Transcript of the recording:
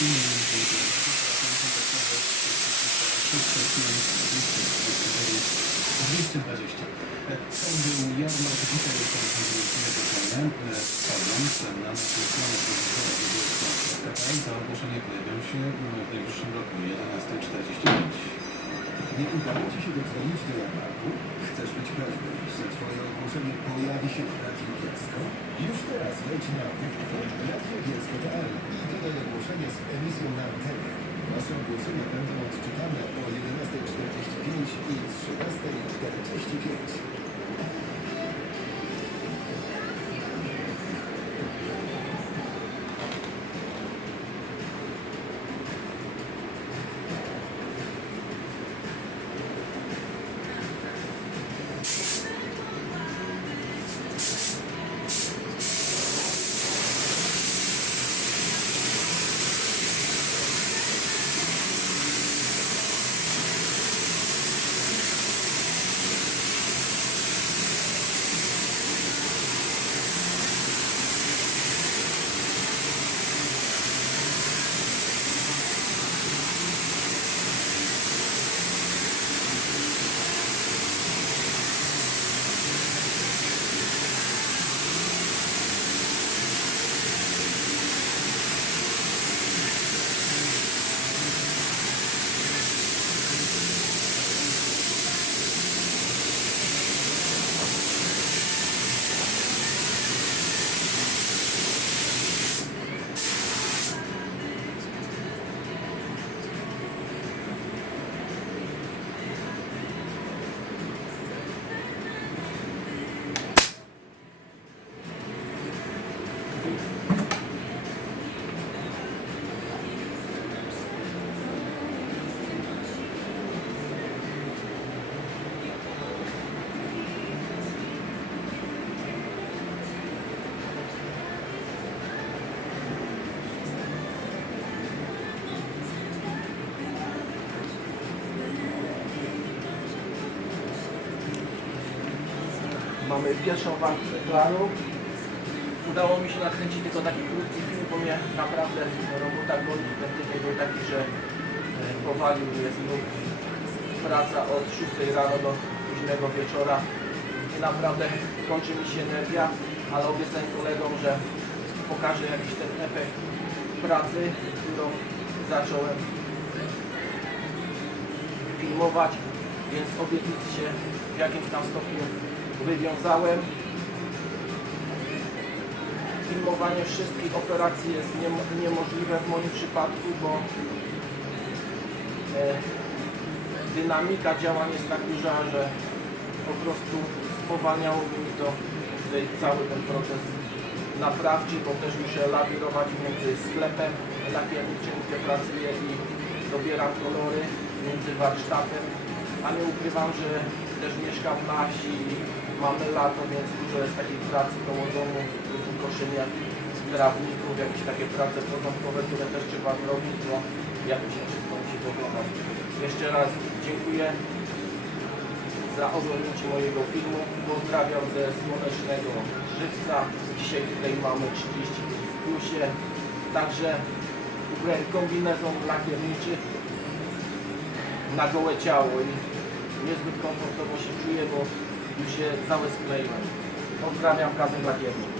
Mm-hmm. 220. To był jarmark witaj kontynuacyjnego wchodząc na naszą stronę profesora Wielkowska.pl za ogłoszenie pojawią się e, w najbliższym roku 11.45. Nie udało Ci się dodzwonić do jarmarku? Chcesz być pewny, że Twoje ogłoszenie pojawi się w Radzie Bielsko? Już teraz wejdź na www.radiobielsko.pl i dodaj ogłoszenie z emisją na antenie. Wasze ogłoszenia będą odczytane o 11.00. 11.45 i 13.45. Mamy pierwszą walkę planu. Udało mi się nakręcić tylko taki krótki film, bo mnie naprawdę robota goni. Tydzień był taki, że e, powalił mnie znów praca od 6 rano do późnego wieczora. I naprawdę kończy mi się energia, ale obiecałem kolegom, że pokażę jakiś ten efekt pracy, którą zacząłem filmować, więc obietnicy się w jakimś tam stopniu wywiązałem. Filmowanie wszystkich operacji jest nie, niemożliwe w moim przypadku, bo e, dynamika działań jest tak duża, że po prostu spowalniało mi to cały ten proces naprawczy, bo też muszę lawirować między sklepem lakierniczym, gdzie pracuję i dobieram kolory, między warsztatem, a nie ukrywam, że też mieszkam na wsi mamy lato, więc dużo jest takiej pracy koło domu, koszenia trawników, jakieś takie prace porządkowe, które też trzeba zrobić, bo jakoś nie wszystko musi wyglądać. Jeszcze raz dziękuję za oglądnięcie mojego filmu. Pozdrawiam ze słonecznego żywca. Dzisiaj tutaj mamy 30 w plusie. Także ubrałem kombinezon lakierniczy na gołe ciało i niezbyt komfortowo się czuję, bo już się całe skleiłem. Pozdrawiam, Kazem Lakiernik.